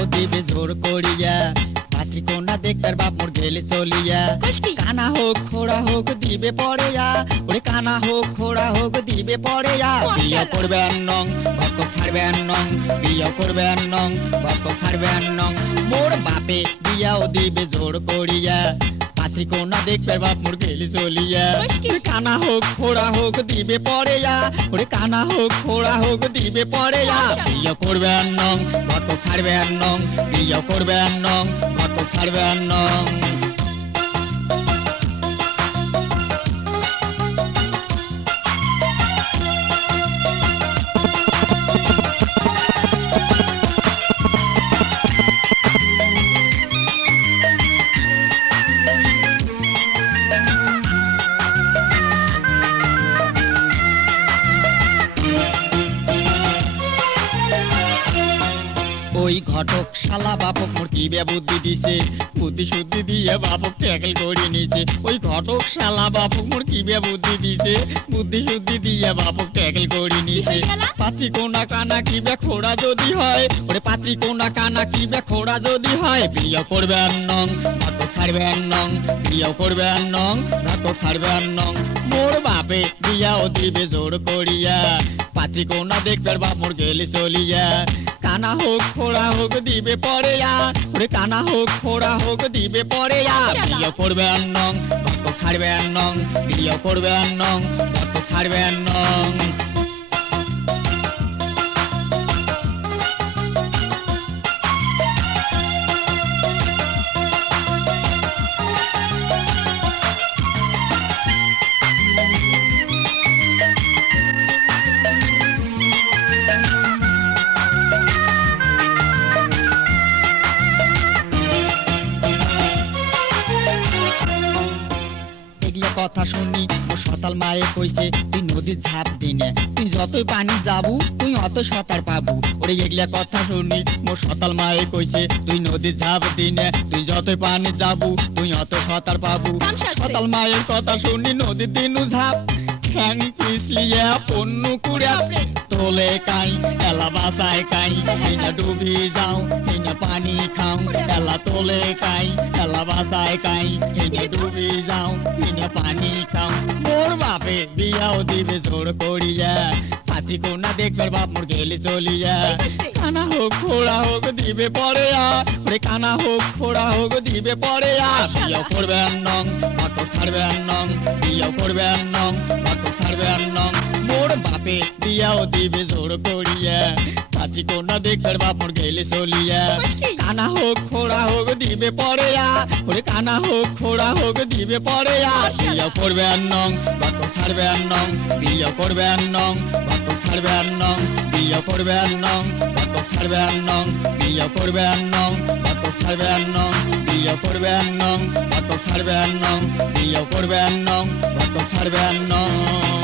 বিয়াও দিবে জোর করিয়া পাত্রী কন্যা দেখবার বাপ মোর গেলে চলিয়া কানা হোক খোড়া হোক দিবে পড়েয়া ওরে কানা হোক খোড়া হোক দিবে পড়েয়া বিয়া করবে নং ভক্ত ছাড়বে নং বিয়া করবে নং ভক্ত ছাড়বে নং মোর বাপে বিয়াও দিবে জোর করিয়া পাত্রী কন্যা দেখবার বাপ মোর গেলে চলিয়া কানা হোক খোড়া হোক দিবে পড়েয়া ওরে কানা হোক খোড়া হোক দিবে পড়েয়া বিয়া করবে নং ভক্ত ছাড়বে নং বিয়া করবে নং ভক্ত ছাড়বে নং। ওই ঘটক শালা বাপক মোর কি বুদ্ধি দিছে বুদ্ধি শুদ্ধি দিয়ে বাপক ট্যাকেল করে নিছে ওই ঘটক শালা বাপক মোর কি বুদ্ধি দিছে বুদ্ধি শুদ্ধি দিয়ে বাপক ট্যাকেল করে নিছে পাত্রী কোনা কানা কি খোড়া যদি হয় ওরে পাত্রী কোনা কানা কি খোড়া যদি হয় বিয়া করবে নং ঘটক ছাড়বে নং বিয়া করবে নং ঘটক ছাড়বে নং মোর বাপে বিয়াও দিবে জোর করিয়া পাত্রী কোনা দেখবার বাপ মোর গেলে চলিয়া কানা হোক খোড়া হোক দিবে পড়েয়া ওরে কানা হোক খোড়া হোক দিবে পড়েয়া বিয়া করবে নং ভক্ত ছাড়বে নং বিয়া করবে নং ভক্ত ছাড়বে নং। কথা শুনি ও সতাল মায়ে কইছে তুই নদীর ঝাঁপ দিনে তুই যতই পানি যাবু তুই অত সাঁতার পাবু ওরে এগুলা কথা শুনি মোর সতাল মায়ে কইছে তুই নদীর ঝাঁপ দিনে তুই যতই পানি যাবু তুই অত সাঁতার পাবু সতাল মায়ের কথা শুনি নদীর দিনু ঝাঁপ ঠ্যাং পিছলিয়া পন্নু কুড়া তোলে কাই এলা বাসায় কাই হিনা ডুবি যাও হিনা পানি খাও এলা তোলে কাই এলা বাসায় কাই হিনা ডুবি যাও হিনা পানি খাও মোর বাপে বিয়াও দিবে জোর করিয়া পাত্রী কন্যা দেখবার বাপ মোর গেলে চলিয়া কানা হোক খোড়া হোক দিবে পড়েয়া ওরে কানা হোক খোড়া হোক দিবে পড়েয়া বিয়া করবে নং ঘটক ছাড়বে নং বিয়া করবে নং ঘটক ছাড়বে নং মোর বাপে বিয়াও দিবে জোর করিয়া পাত্রী কন্যা দেখবার বাপ মোর গেলে চলিয়া কানা হোক খোড়া হোক দিবে পড়েয়া ওরে কানা হোক খোড়া হোক দিবে পড়েয়া বিয়া করবে নং ঘটক ছাড়বে নং বিয়া করবে নং ঘটক ছাড়বে নং বিয়া করবে নং ঘটক ছাড়বে নং বিয়া করবে নং ঘটক ছাড়বে নং বিয়া করবে নং ঘটক ছাড়বে নং বিয়া করবে নং ঘটক ছাড়বে নং।